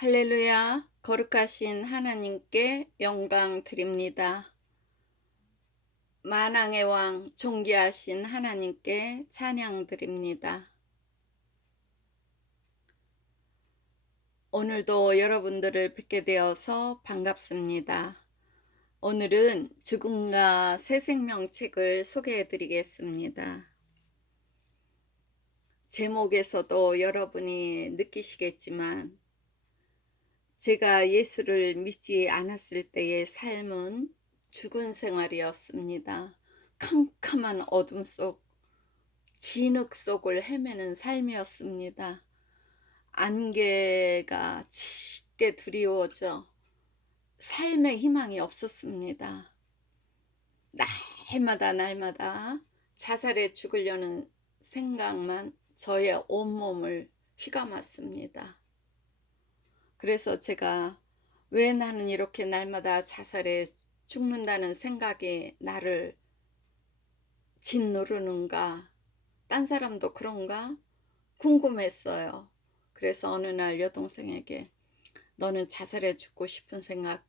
할렐루야, 거룩하신 하나님께 영광 드립니다. 만왕의 왕, 존귀하신 하나님께 찬양 드립니다. 오늘도 여러분들을 뵙게 되어서 반갑습니다. 오늘은 죽음과 새 생명 책을 소개해 드리겠습니다. 제목에서도 여러분이 느끼시겠지만 제가 예수를 믿지 않았을 때의 삶은 죽은 생활이었습니다. 캄캄한 어둠 속, 진흙 속을 헤매는 삶이었습니다. 안개가 짙게 두려워져 삶의 희망이 없었습니다. 날마다 자살해 죽으려는 생각만 저의 온몸을 휘감았습니다. 그래서 제가 왜 나는 이렇게 날마다 자살해 죽는다는 생각이 나를 짓누르는가, 딴 사람도 그런가 궁금했어요. 그래서 어느 날 여동생에게 너는 자살해 죽고 싶은 생각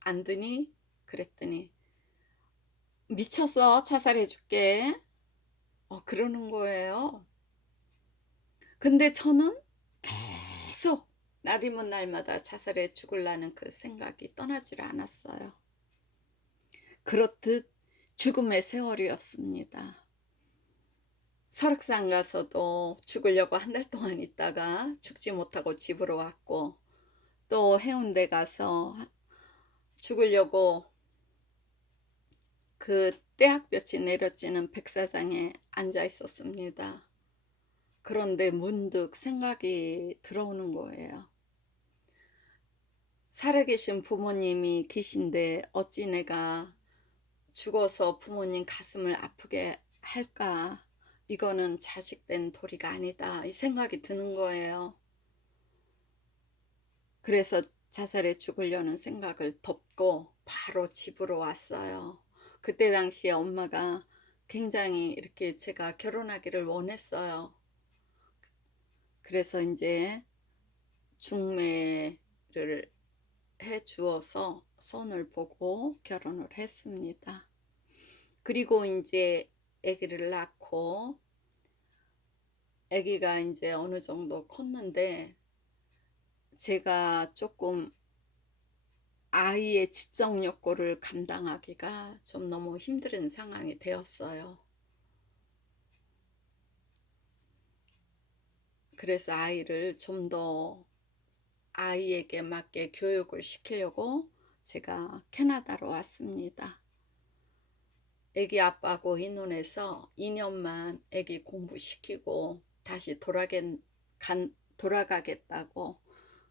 안 드니? 그랬더니 미쳤어, 자살해 줄게. 그러는 거예요. 근데 저는 계속 날이면 날마다 자살해 죽으려는 그 생각이 떠나질 않았어요. 그렇듯 죽음의 세월이었습니다. 설악산 가서도 죽으려고 한 달 동안 있다가 죽지 못하고 집으로 왔고, 또 해운대 가서 죽으려고 그 떼학볕이 내려지는 백사장에 앉아 있었습니다. 그런데 문득 생각이 들어오는 거예요. 살아계신 부모님이 계신데 어찌 내가 죽어서 부모님 가슴을 아프게 할까? 이거는 자식된 도리가 아니다. 이 생각이 드는 거예요. 그래서 자살해 죽으려는 생각을 덮고 바로 집으로 왔어요. 그때 당시에 엄마가 굉장히 이렇게 제가 결혼하기를 원했어요. 그래서 이제 중매를 해 주어서 손을 보고 결혼을 했습니다. 그리고 이제 아기를 낳고 아기가 이제 어느 정도 컸는데 제가 조금 아이의 지적 욕구를 감당하기가 좀 너무 힘든 상황이 되었어요. 그래서 아이를 좀 더 아이에게 맞게 교육을 시키려고 제가 캐나다로 왔습니다. 아기 아빠하고 의논해서 2년만 아기 공부시키고 다시 돌아가겠다고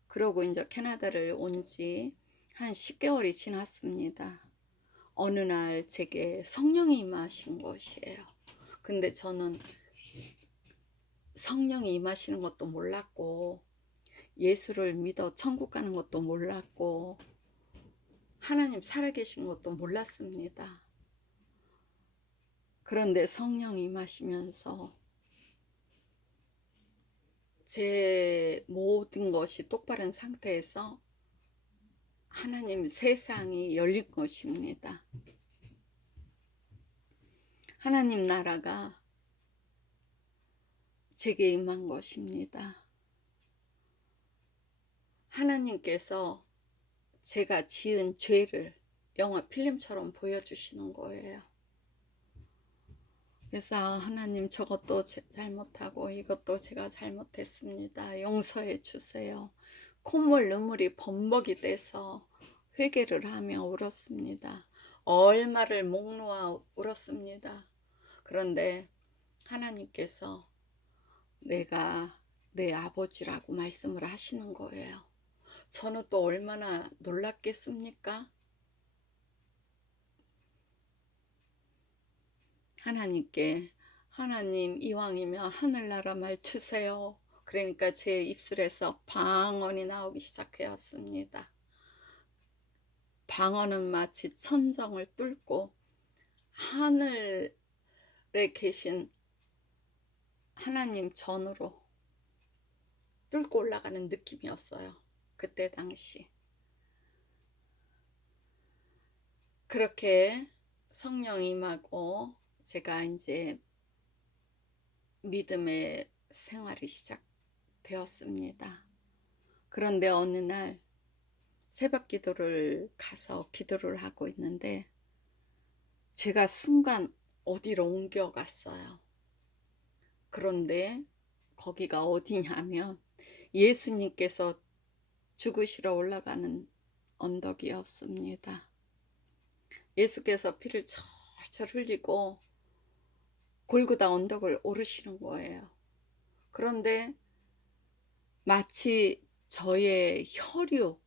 그러고 이제 캐나다를 온 지 한 10개월이 지났습니다. 어느 날 제게 성령이 임하신 것이에요. 근데 저는 성령이 임하시는 것도 몰랐고 예수를 믿어 천국 가는 것도 몰랐고 하나님 살아계신 것도 몰랐습니다. 그런데 성령이 임하시면서 제 모든 것이 똑바른 상태에서 하나님 세상이 열린 것입니다. 하나님 나라가 제게 임한 것입니다. 하나님께서 제가 지은 죄를 영화 필름처럼 보여주시는 거예요. 그래서 하나님 저것도 잘못하고 이것도 제가 잘못했습니다. 용서해 주세요. 콧물 눈물이 범벅이 돼서 회개를 하며 울었습니다. 얼마를 목 놓아 울었습니다. 그런데 하나님께서 내가 내 아버지라고 말씀을 하시는 거예요. 저는 또 얼마나 놀랐겠습니까? 하나님께 하나님 이왕이면 하늘나라 말 주세요. 그러니까 제 입술에서 방언이 나오기 시작하였습니다. 방언은 마치 천정을 뚫고 하늘에 계신 하나님 전으로 뚫고 올라가는 느낌이었어요. 그때 당시. 그렇게 성령 임하고 제가 이제 믿음의 생활이 시작되었습니다. 그런데 어느 날 새벽 기도를 가서 기도를 하고 있는데 제가 순간 어디로 옮겨갔어요. 그런데 거기가 어디냐면 예수님께서 죽으시러 올라가는 언덕이었습니다. 예수께서 피를 철철 흘리고 골고다 언덕을 오르시는 거예요. 그런데 마치 저의 혈육,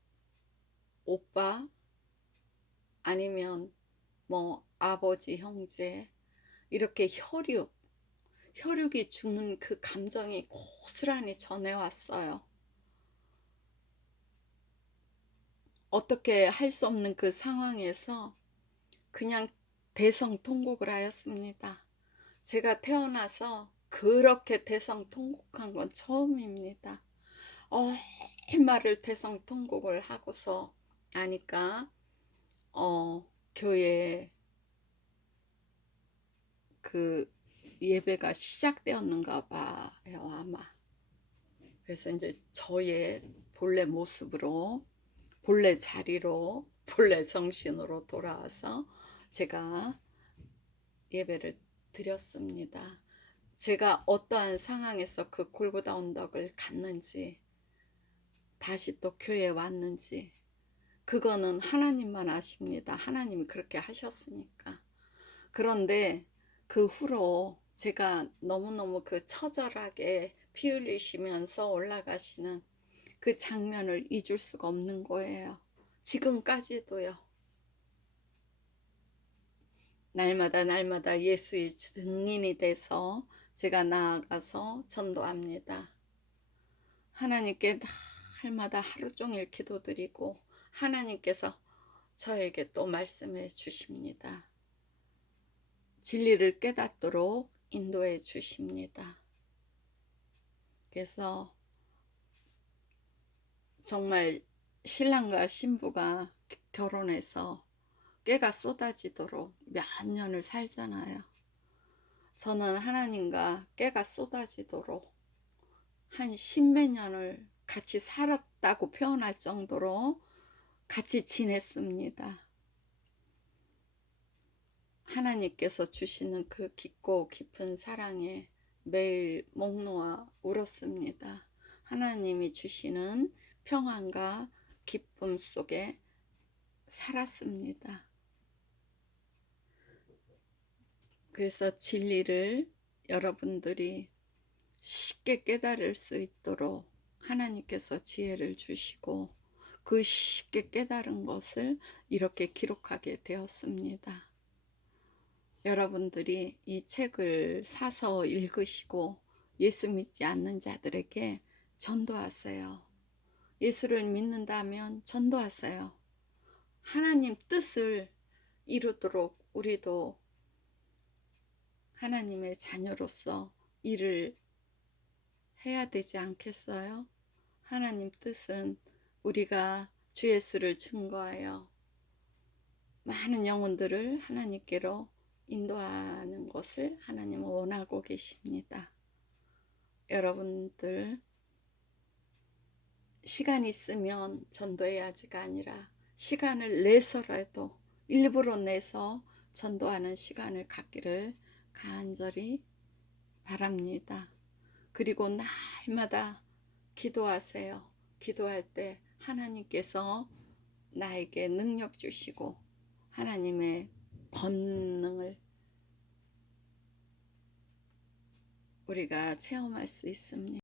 오빠 아니면 뭐 아버지, 형제, 이렇게 혈육이 주는 그 감정이 고스란히 전해왔어요. 어떻게 할 수 없는 그 상황에서 그냥 대성통곡을 하였습니다. 제가 태어나서 그렇게 대성통곡한 건 처음입니다. 얼마를 대성통곡을 하고서 아니까 교회에 그 예배가 시작되었는가 봐요, 아마. 그래서 이제 저의 본래 모습으로, 본래 자리로, 본래 정신으로 돌아와서 제가 예배를 드렸습니다. 제가 어떠한 상황에서 그 골고다 언덕을 갔는지, 다시 또 교회에 왔는지, 그거는 하나님만 아십니다. 하나님이 그렇게 하셨으니까. 그런데 그 후로 제가 너무너무 그 처절하게 피 흘리시면서 올라가시는 그 장면을 잊을 수가 없는 거예요. 지금까지도요. 날마다 예수의 증인이 돼서 제가 나아가서 전도합니다. 하나님께 날마다 하루 종일 기도드리고 하나님께서 저에게 또 말씀해 주십니다. 진리를 깨닫도록 인도해 주십니다. 그래서 정말 신랑과 신부가 결혼해서 깨가 쏟아지도록 몇 년을 살잖아요. 저는 하나님과 깨가 쏟아지도록 한 십몇 년을 같이 살았다고 표현할 정도로 같이 지냈습니다. 하나님께서 주시는 그 깊고 깊은 사랑에 매일 목 놓아 울었습니다. 하나님이 주시는 평안과 기쁨 속에 살았습니다. 그래서 진리를 여러분들이 쉽게 깨달을 수 있도록 하나님께서 지혜를 주시고 그 쉽게 깨달은 것을 이렇게 기록하게 되었습니다. 여러분들이 이 책을 사서 읽으시고 예수 믿지 않는 자들에게 전도하세요. 예수를 믿는다면 전도하세요. 하나님 뜻을 이루도록 우리도 하나님의 자녀로서 일을 해야 되지 않겠어요? 하나님 뜻은 우리가 주 예수를 증거하여 많은 영혼들을 하나님께로 인도하는 것을 하나님은 원하고 계십니다. 여러분들 시간 있으면 전도해야지가 아니라 시간을 내서라도 일부러 내서 전도하는 시간을 갖기를 간절히 바랍니다. 그리고 날마다 기도하세요. 기도할 때 하나님께서 나에게 능력 주시고 하나님의 권능을 우리가 체험할 수 있습니다.